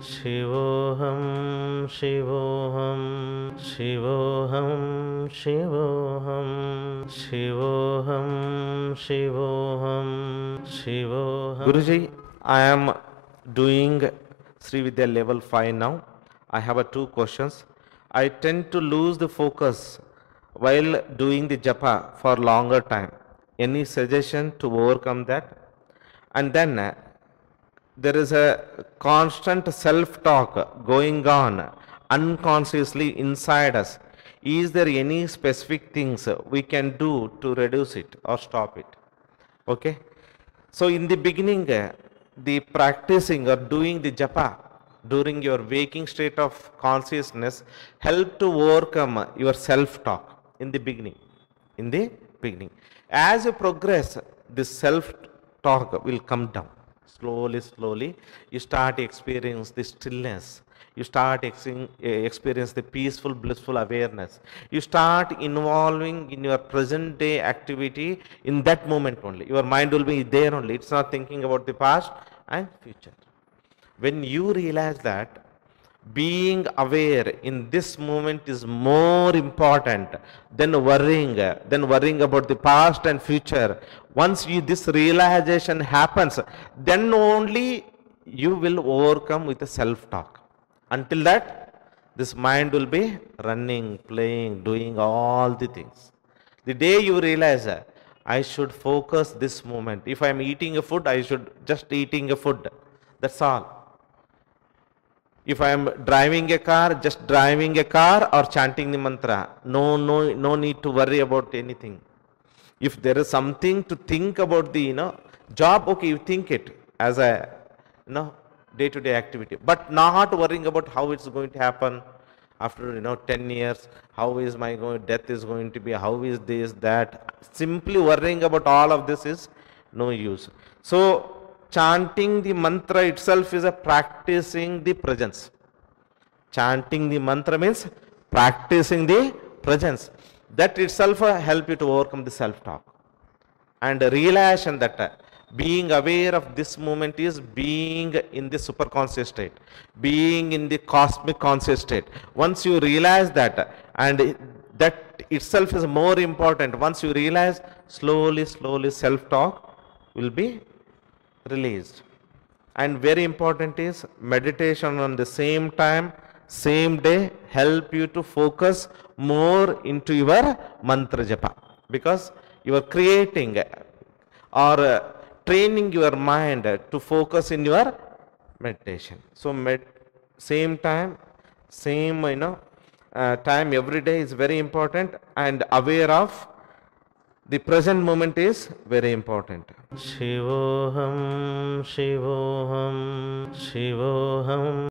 Shivoham, Shivoham, Shivoham, Shivoham, Shivoham, Shivoham, Shivoham. Guruji, I am doing Srividya level 5 now. I have two questions. I tend to lose the focus while doing the japa for longer time. Any suggestion to overcome that? And then there is a constant self-talk going on unconsciously inside us. Is there any specific things we can do to reduce it or stop it? Okay. So in the beginning, the practicing or doing the japa during your waking state of consciousness help to overcome your self-talk in the beginning. In the beginning. As you progress, this self-talk will come down. Slowly, slowly, you start experiencing the stillness. You start experience the peaceful, blissful awareness. You start involving in your present day activity in that moment only. Your mind will be there only. It's not thinking about the past and future. When you realize that being aware in this moment is more important than worrying about the past and future. Once this realization happens, then only you will overcome with the self-talk. Until that, this mind will be running, playing, doing all the things. The day you realize I should focus this moment. If I am eating a food, I should just eating a food. That's all. If I am driving a car, just driving a car or chanting the mantra. No need to worry about anything. If there is something to think about the job, okay, you think it as a day-to-day activity, but not worrying about how it's going to happen after 10 years. How is my death is going to be? How is this that? Simply worrying about all of this is no use. So chanting the mantra itself is a practicing the presence. Chanting the mantra means practicing the presence. That itself help you to overcome the self-talk. And realization that being aware of this moment is being in the superconscious state, being in the cosmic conscious state. Once you realize that, and that itself is more important, once you realize, slowly self-talk will be released. And very important is meditation on the same time, same day, help you to focus more into your mantra japa, because you are creating or training your mind to focus in your meditation. So same time, same time every day is very important, and aware of the present moment is very important. Shivoham, Shivoham, Shivoham.